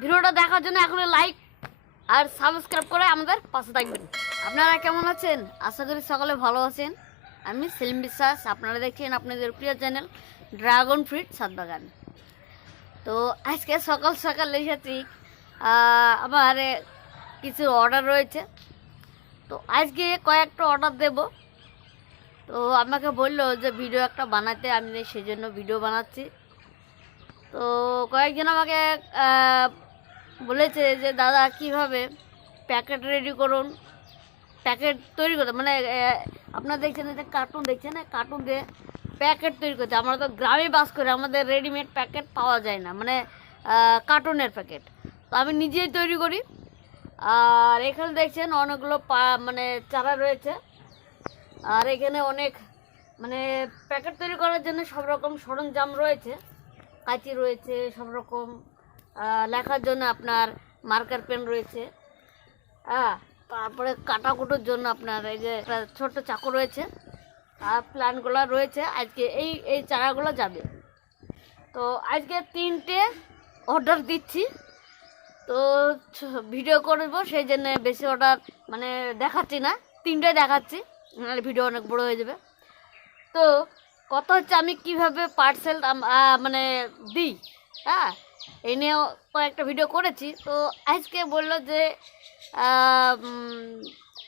ভিডিওটা দেখার জন্য এখন লাইক আর সাবস্ক্রাইব করে আমাদের পাশে থাকবেন। আপনারা কেমন আছেন? আশা করি সকলে ভালো আছেন। আমি সেলিম বিশ্বাস, আপনারা দেখছেন আপনাদের প্রিয় চ্যানেল ড্রাগন ফ্রুট সাতবাগান তো আজকে সকাল সকাল এসেছি আমার কিছু অর্ডার রয়েছে। তো আজকে কয়েকটা অর্ডার দেব। তো আমাকে বলল যে ভিডিও একটা বানাতে, আমি সেই জন্য ভিডিও বানাচ্ছি। তো কয়েকজন আমাকে বলেছে যে, দাদা, কীভাবে প্যাকেট রেডি করুন? প্যাকেট তৈরি করতে মানে আপনারা দেখছেন যে কার্টুন দেখছেন কার্টুন দিয়ে প্যাকেট তৈরি করতে। আমরা তো গ্রামে বাস করি, আমাদের রেডিমেড প্যাকেট পাওয়া যায় না মানে কার্টুনের প্যাকেট। তো আমি নিজেই তৈরি করি। আর এখানে দেখছেন অনেকগুলো পা মানে চারা রয়েছে। আর এখানে অনেক মানে প্যাকেট তৈরি করার জন্য সব রকম সরঞ্জাম রয়েছে। কাঁচি রয়েছে, সব রকম। লেখার জন্য আপনার মার্কার পেন রয়েছে। হ্যাঁ তারপরে কাটাকুটোর জন্য আপনার এই যে একটা ছোট্ট চাকু রয়েছে, আর প্ল্যানগুলো রয়েছে। আজকে এই এই চারাগুলো যাবে। তো আজকে তিনটে অর্ডার দিচ্ছি। তো ভিডিও করব, সেই জন্য বেশি অর্ডার মানে দেখাচ্ছি না। তিনটে দেখাচ্ছি, নাহলে ভিডিও অনেক বড় হয়ে যাবে। তো কথা হচ্ছে আমি কীভাবে পার্সেল মানে দিই হ্যাঁ? এই নিয়েও কয়েকটা ভিডিও করেছি। তো আজকে বলল যে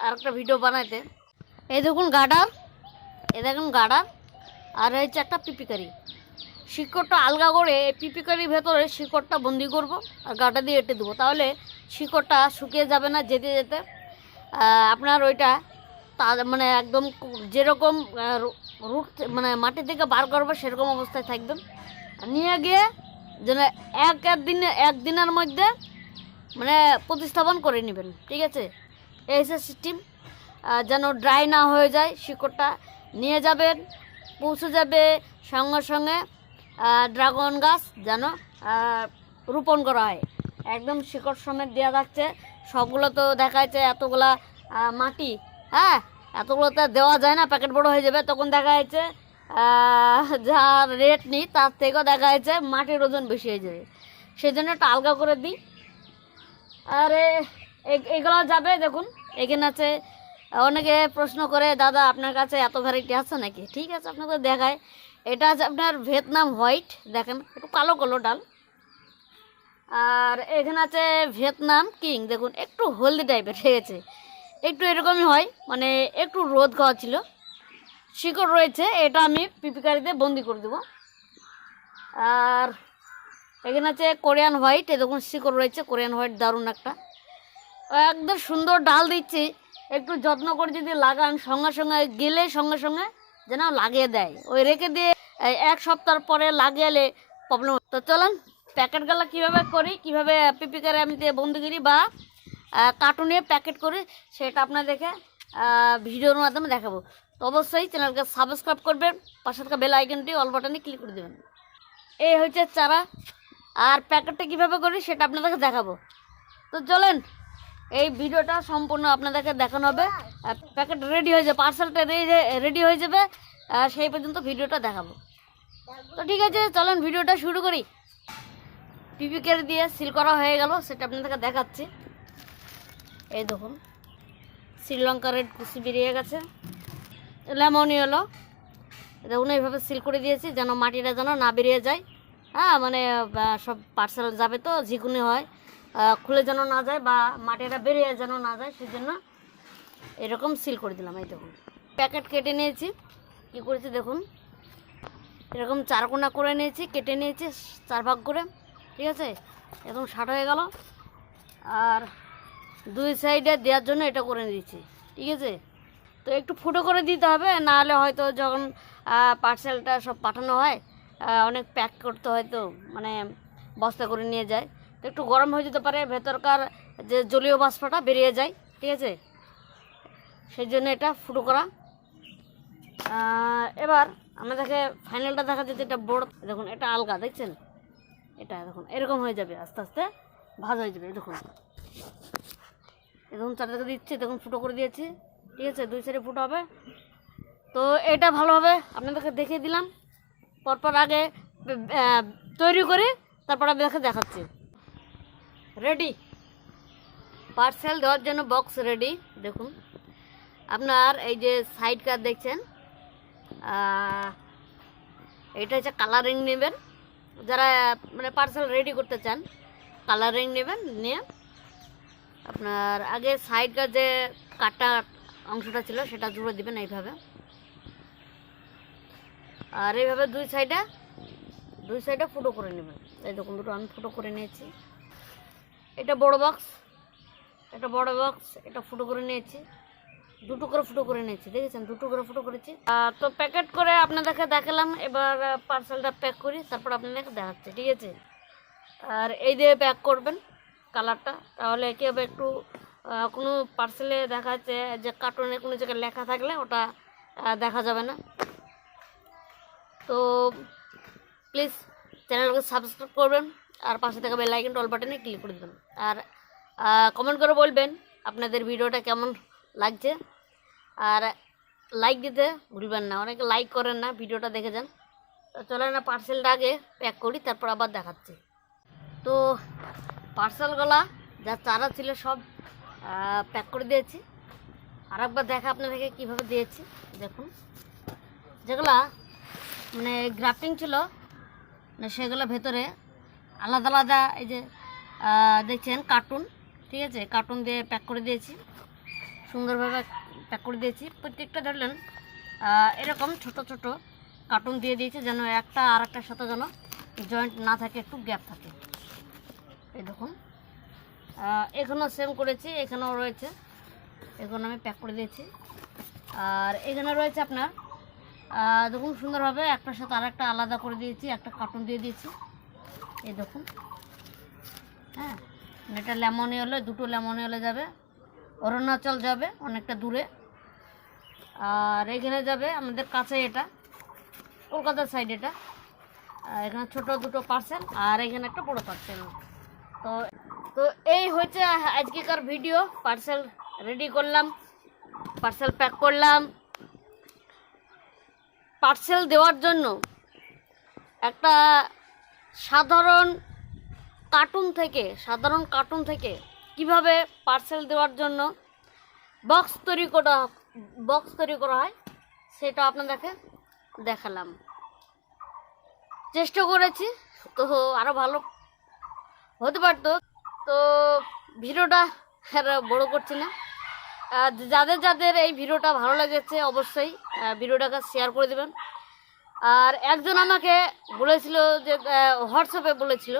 আর একটা ভিডিও বানাইতে। এই দেখুন গার্ডার এ দেখুন গার্ডার আর হচ্ছে একটা পিপিকারি। শিকড়টা আলগা করে এই পিপিকারির ভেতরে শিকড়টা বন্দি করব আর গাটা দিয়ে এঁটে দেবো। তাহলে শিকড়টা শুকিয়ে যাবে না যেতে যেতে। আপনার ওইটা তা মানে একদম যেরকম রুট মানে মাটি থেকে বার করবে সেরকম অবস্থায় থাকবেন। নিয়ে গিয়ে যেন এক এক দিনে একদিনের মধ্যে মানে প্রতিস্থাপন করে নেবেন, ঠিক আছে? এই সিস্টেম যেন ড্রাই না হয়ে যায়, শিকড়টা নিয়ে যাবেন, পৌঁছে যাবে, সঙ্গে সঙ্গে ড্রাগন গাছ যেন রোপণ করা হয়। একদম শিকড় সমেত দেওয়া থাকছে, সবগুলো তো দেখা যাচ্ছে এতগুলা মাটি হ্যাঁ? এতগুলো তো দেওয়া যায় না প্যাকেট বড় হয়ে যাবে, তখন দেখা যাচ্ছে যার রেট নেই, তার থেকেও দেখা যাচ্ছে মাটির ওজন বেশি হয়ে যাবে। সেই জন্য একটা আলগা করে দিই। আরে এগুলো যাবে দেখুন। এখানে আছে, অনেকে প্রশ্ন করে, দাদা, আপনার কাছে এত ভ্যারাইটি আছে নাকি? ঠিক আছে আপনাকে দেখায় এটা আছে আপনার ভিয়েতনাম হোয়াইট, দেখেন, একটু কালো কালো ডাল। আর এখানে আছে ভিয়েতনাম কিং, দেখুন, একটু হলদি টাইপের ঠিক আছে একটু এরকমই হয় মানে একটু রোদ খাওয়া ছিল। শিকড় রয়েছে, এটা আমি পিপিকারিতে বন্দি করে দেবো। আর এখানে আছে কোরিয়ান হোয়াইট এ দেখুন শিকড় রয়েছে, কোরিয়ান হোয়াইট দারুণ একটা। একদম সুন্দর ডাল দিচ্ছি, একটু যত্ন করে যদি লাগান, সঙ্গে সঙ্গে গেলে সঙ্গে সঙ্গে যেন লাগিয়ে দেয়। ওই রেখে দিয়ে এক সপ্তাহ পরে লাগিয়ে প্রবলেম তো চলেন, প্যাকেটগুলো কীভাবে করি, কীভাবে পিপি করে আমি দিয়ে বন্দি করি বা কার্টুনে প্যাকেট করি, সেটা আপনার দেখে ভিডিওর মাধ্যমে দেখাবো। তো অবশ্যই চ্যানেলকে সাবস্ক্রাইব করবেন, পাশে থাকা বেল আইকনটি অল বাটনে ক্লিক করে দেবেন। এই হচ্ছে চারা। আর প্যাকেটটা কীভাবে করি সেটা আপনাদেরকে দেখাবো। তো চলেন, এই ভিডিওটা সম্পূর্ণ আপনাদেরকে দেখানো হবে। প্যাকেট রেডি হয়ে যাবে পার্সেলটা রেডি হয়ে যাবে আর সেই পর্যন্ত ভিডিওটা দেখাবো। তো ঠিক আছে, চলেন ভিডিওটা শুরু করি। পিপিকের দিয়ে সিল করা হয়ে গেল, সেটা আপনাদেরকে দেখাচ্ছি। এই দেখুন, শ্রীলঙ্কা রেড কুচি বেরিয়ে গেছে। লেমনই হলো। দেখুন এইভাবে সিল করে দিয়েছি যেন মাটিটা যেন না বেরিয়ে যায়। হ্যাঁ মানে সব পার্সেল যাবে তো, ঝিকুনি হয়। খুলে যেন না যায় বা মাটিটা বেরিয়ে যেন না যায় সেই জন্য এরকম সিল করে দিলাম, এই দেখুন। প্যাকেট কেটে নিয়েছি। কী করেছি দেখুন? এরকম চারকোনা করে নিয়েছি, কেটে নিয়েছি, চার ভাগ করে, ঠিক আছে? এরকম ষাট হয়ে গেল। আর দুই সাইডে দেওয়ার জন্য এটা করে দিয়েছি, ঠিক আছে? তো একটু ফুটো করে দিতে হবে না হলে হয়তো যখন পার্সেলটা সব পাঠানো হয় অনেক প্যাক করতে হয় তো মানে বস্তা করে নিয়ে যায়। তো একটু গরম হয়ে যেতে পারে, ভেতরকার যে জলীয় বাষ্পটা বেরিয়ে যায়, ঠিক আছে? সেই জন্য এটা ফুটো করা। এবার আমাদেরকে ফাইনালটা দেখা যাচ্ছে এটা বড়, দেখুন, এটা আলগা, দেখছেন? এটা দেখুন, এরকম হয়ে যাবে, আস্তে আস্তে ভাজ হয়ে যাবে, দেখুন। দেখুন চারদিকে দিচ্ছি, দেখুন, ফুটো করে দিয়েছি। ঠিক আছে, দুই সাইডে ফুটো হবে। তো এটা ভালো হবে আপনাদেরকে দেখিয়ে দিলাম। পরপর আগে তৈরি করে, তারপর দেখে দেখাচ্ছি। রেডি পার্সেল দেওয়ার জন্য বক্স রেডি দেখুন। আপনার এই যে সাইড কার দেখছেন এটা হচ্ছে কালারিং নেবেন। যারা মানে পার্সেল রেডি করতে চান কালারিং নেবেন, নিয়ে আপনার আগে সাইড কার যে কাটা অংশটা ছিল, সেটা জুড়ে দিবেন এইভাবে। আর এইভাবে দুই সাইডে দুই সাইডে ফুটো করে নেবেন। এই দেখুন, দুটো আমি ফুটো করে নিয়েছি। এটা বড় বক্স এটা বড় বক্স এটা ফুটো করে নিয়েছি। দুটো করে ফুটো করে নিয়েছি, দেখেছেন? দুটো করে ফুটো করেছি। তো প্যাকেট করে আপনাদেরকে দেখালাম, এবার পার্সেলটা প্যাক করি, তারপর আপনাদেরকে দেখাচ্ছি, ঠিক আছে? আর এই দিয়ে প্যাক করবেন কালারটা তাহলে কি হবে একটু কোনো পার্সেলে দেখা যাচ্ছে যে কার্টুনে কোনো জায়গায় লেখা থাকলে ওটা দেখা যাবে না। তো প্লিজ চ্যানেলকে সাবস্ক্রাইব করবেন আর পাশে থাকা বেল আইকন অল বাটনে ক্লিক করে দেবেন। আর কমেন্ট করে বলবেন আপনাদের ভিডিওটা কেমন লাগছে। আর লাইক দিতে ভুলবেন না, অনেকে লাইক করেন না ভিডিওটা দেখে যান। চলেন না পার্সেলটা আগে প্যাক করি, তারপর আবার দেখাচ্ছি। তো পার্সেলগুলা যা চারা ছিল সব প্যাক করে দিয়েছি। আর একবার দেখা আপনাদেরকে কীভাবে দিয়েছি, দেখুন। যেগুলো মানে গ্রাফটিং ছিল মানে সেগুলো ভেতরে আলাদা আলাদা, এই যে দেখছেন কার্টুন ঠিক আছে? কার্টুন দিয়ে প্যাক করে দিয়েছি। সুন্দরভাবে প্যাক করে দিয়েছি। প্রত্যেকটা ধরলেন এরকম ছোট ছোট কার্টুন দিয়ে দিয়েছি, যেন একটা আর একটার সাথে যেন জয়েন্ট না থাকে, একটু গ্যাপ থাকে। এই দেখুন। এখানেও সেম করেছি, এখানেও রয়েছে। এখানে আমি প্যাক করে দিয়েছি। আর এখানে রয়েছে আপনার দেখুন সুন্দরভাবে একটার সাথে আরেকটা আলাদা করে দিয়েছি, একটা কার্টুন দিয়ে দিয়েছি। এই দেখুন। হ্যাঁ এটা লেমনে হলে দুটো লেমনে হলে যাবে। অরুণাচল যাবে, অনেকটা দূরে। আর এখানে যাবে আমাদের কাছে এটা কলকাতার সাইড এটা। আর এখানে ছোট দুটো পার্সেল আর এখানে একটা বড় পার্সেল তো তো এই হচ্ছে আজকেকার ভিডিও পার্সেল রেডি করলাম পার্সেল প্যাক করলাম। পার্সেল দেওয়ার জন্য একটা সাধারণ কার্টুন থেকে, সাধারণ কার্টুন থেকে কীভাবে পার্সেল দেওয়ার জন্য বক্স তৈরি করা বক্স তৈরি করা হয়, সেটা আপনাদেরকে দেখালাম। চেষ্টা করেছি, তো আরও ভালো হতে পারতো। তো ভিডিওটা আর বড় করছি না। যাদের যাদের এই ভিডিওটা ভালো লেগেছে অবশ্যই ভিডিওটাকে শেয়ার করে দেবেন। আর একজন আমাকে বলেছিল যে হোয়াটসঅ্যাপে বলেছিল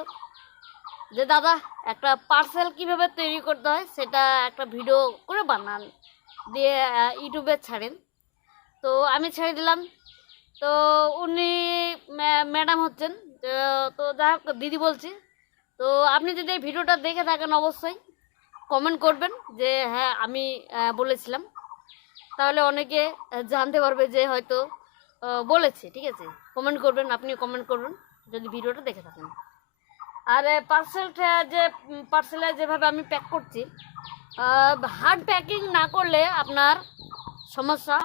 যে, দাদা, একটা পার্সেল কীভাবে তৈরি করতে হয় সেটা একটা ভিডিও করে বানান। দিয়ে ইউটিউবে ছাড়েন। তো আমি ছেড়ে দিলাম। তো উনি ম্যাডাম হচ্ছেন। তো যাই হোক, দিদি বলছি তো আপনি যদি এই ভিডিওটা দেখে থাকেন অবশ্যই কমেন্ট করবেন যে হ্যাঁ আমি বলেছিলাম। তাহলে অনেকে জানতে পারবে যে হয়তো বলেছে, ঠিক আছে? কমেন্ট করবেন আপনি কমেন্ট করবেন, যদি ভিডিওটা দেখে থাকেন। আর পার্সেলটা যে পার্সেলে যেভাবে আমি প্যাক করছি হার্ড প্যাকিং না করলে আপনার সমস্যা।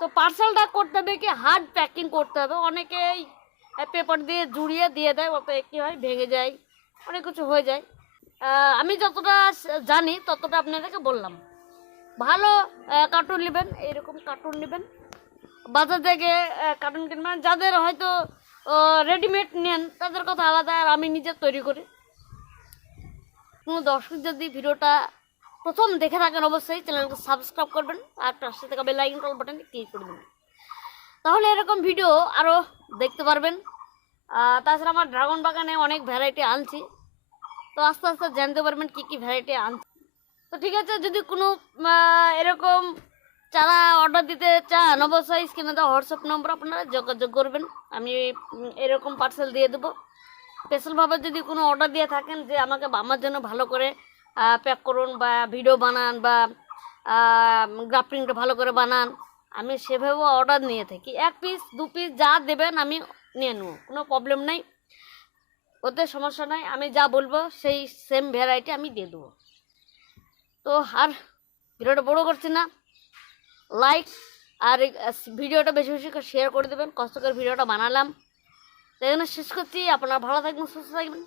তো পার্সেলটা করতে হবে কি হার্ড প্যাকিং করতে হবে। অনেকেই পেপার দিয়ে জুড়িয়ে দিয়ে দেয়, ওতে কী হয়, ভেঙে যায়। অনেক কিছু হয়ে যায়। আমি যতটা জানি ততটা আপনাদেরকে বললাম। ভালো কার্টুন নেবেন, এইরকম কার্টুন নেবেন। বাজার থেকে কার্টুন কিনবেন। যাদের হয়তো রেডিমেড নেন, তাদের কথা আলাদা, আর আমি নিজে তৈরি করি। কোনো দর্শক যদি ভিডিওটা প্রথম দেখে থাকেন, অবশ্যই চ্যানেলকে সাবস্ক্রাইব করবেন, আর পাশে থাকা বেল আইকন কল বাটনে ক্লিক করে দেবেন। তাহলে এরকম ভিডিও আরও দেখতে পারবেন। তাছাড়া আমার ড্রাগন বাগানে অনেক ভ্যারাইটি আনছি। তো আস্তে আস্তে জানতে পারবেন কী কী ভ্যারাইটি আনছি। তো ঠিক আছে, যদি কোনো এরকম চারা অর্ডার দিতে চান, অবশ্যই স্ক্রিনে দেওয়া হোয়াটসঅ্যাপ নম্বর আপনারা যোগাযোগ করবেন। আমি এরকম পার্সেল দিয়ে দেবো। স্পেশালভাবে যদি কোনো অর্ডার দিয়ে থাকেন যে আমাকে আমার জন্য ভালো করে প্যাক করুন বা ভিডিও বানান বা গ্রাফটিংটা ভালো করে বানান, আমি সেভাবেও অর্ডার নিয়ে থাকি। এক পিস দু পিস যা দেবেন, আমি নিয়ে নেব, কোনো প্রবলেম নাই। ওতে সমস্যা নাই, আমি যা বলব সেই সেম ভ্যারাইটি আমি দিয়ে দেবো। তো আর ভিডিওটা বড় করছি না লাইক আর ভিডিওটা বেশি বেশি করে শেয়ার করে দেবেন, কষ্ট করে ভিডিওটা বানালাম। তো এখানে শেষ করছি, আপনারা ভালো থাকবেন, সুস্থ থাকবেন।